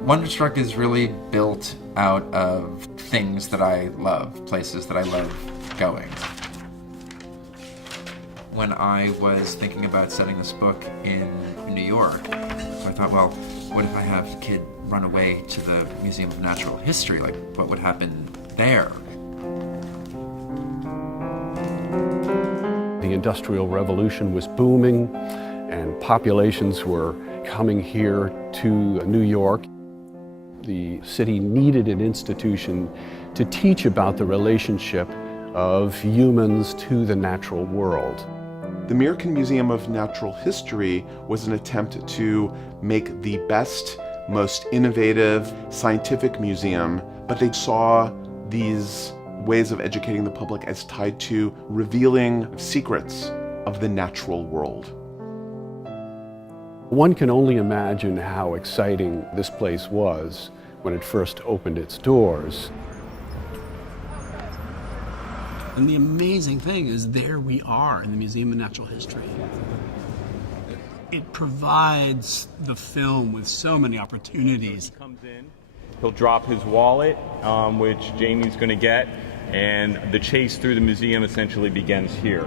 Wonderstruck is really built out of things that I love, places that I love going. When I was thinking about setting this book in New York, so I thought, well, what if I have a kid run away to the Museum of Natural History? Like, what would happen there? The Industrial Revolution was booming, and populations were coming here to New York. The city needed an institution to teach about the relationship of humans to the natural world. The American Museum of Natural History was an attempt to make the best, most innovative scientific museum, but they saw these ways of educating the public as tied to revealing secrets of the natural world. One can only imagine how exciting this place was when it first opened its doors. And the amazing thing is, there we are in the Museum of Natural History. It provides the film with so many opportunities. He'll drop his wallet, which Jamie's going to get, and the chase through the museum essentially begins here.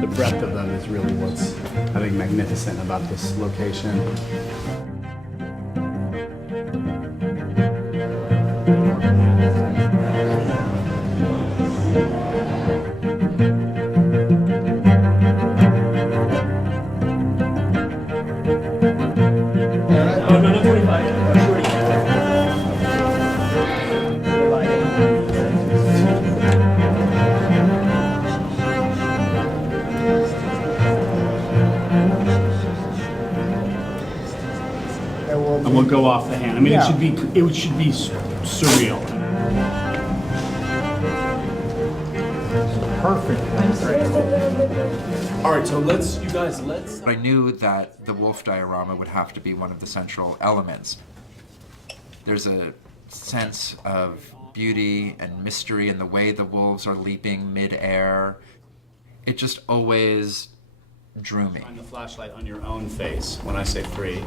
The breadth of them is really what's, I think, magnificent about this location. And we'll go off the hand. I mean, it should be surreal. Perfect. All right, so let's. I knew that the wolf diorama would have to be one of the central elements. There's a sense of beauty and mystery in the way the wolves are leaping mid-air. It just always drew me. Shine the flashlight on your own face when I say three,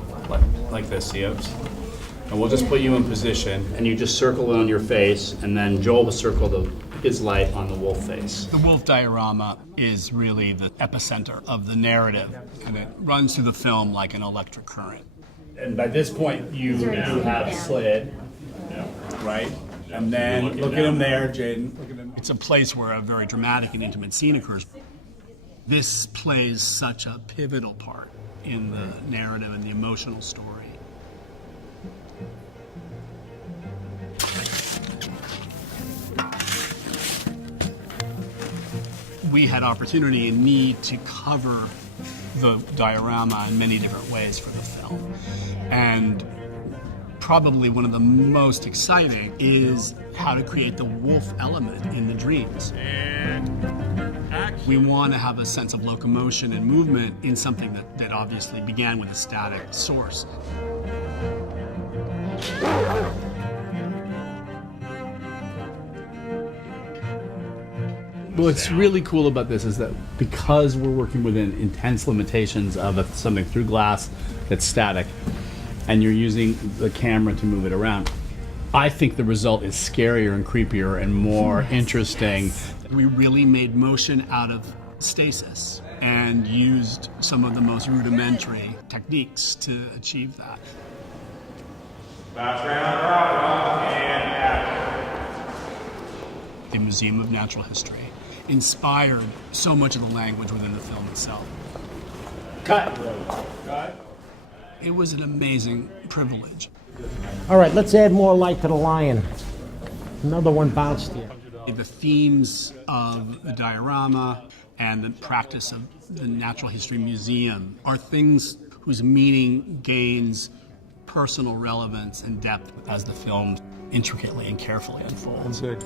like this, see it? And we'll just put you in position, and you just circle it on your face, and then Joel will circle his light on the wolf face. The wolf diorama is really the epicenter of the narrative, and it runs through the film like an electric current. And by this point, you have slid, right? And then look at him there, Jaden. It's a place where a very dramatic and intimate scene occurs. This plays such a pivotal part in the narrative and the emotional story. We had opportunity and need to cover the diorama in many different ways for the film. And probably one of the most exciting is how to create the wolf element in the dreams. We want to have a sense of locomotion and movement in something that obviously began with a static source. What's really cool about this is that because we're working within intense limitations of something through glass that's static, and you're using the camera to move it around, I think the result is scarier and creepier and more interesting. We really made motion out of stasis and used some of the most rudimentary techniques to achieve that. The Museum of Natural History inspired so much of the language within the film itself. Cut. It was an amazing privilege. All right, let's add more light to the lion. Another one bounced here. The themes of the diorama and the practice of the Natural History Museum are things whose meaning gains personal relevance and depth as the film intricately and carefully unfolds. Good.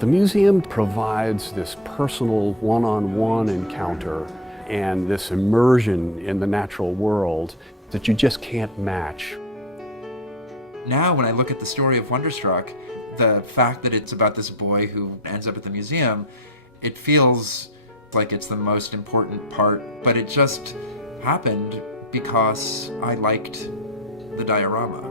The museum provides this personal one-on-one encounter and this immersion in the natural world that you just can't match. Now, when I look at the story of Wonderstruck, the fact that it's about this boy who ends up at the museum, it feels like it's the most important part, but it just happened because I liked the diorama.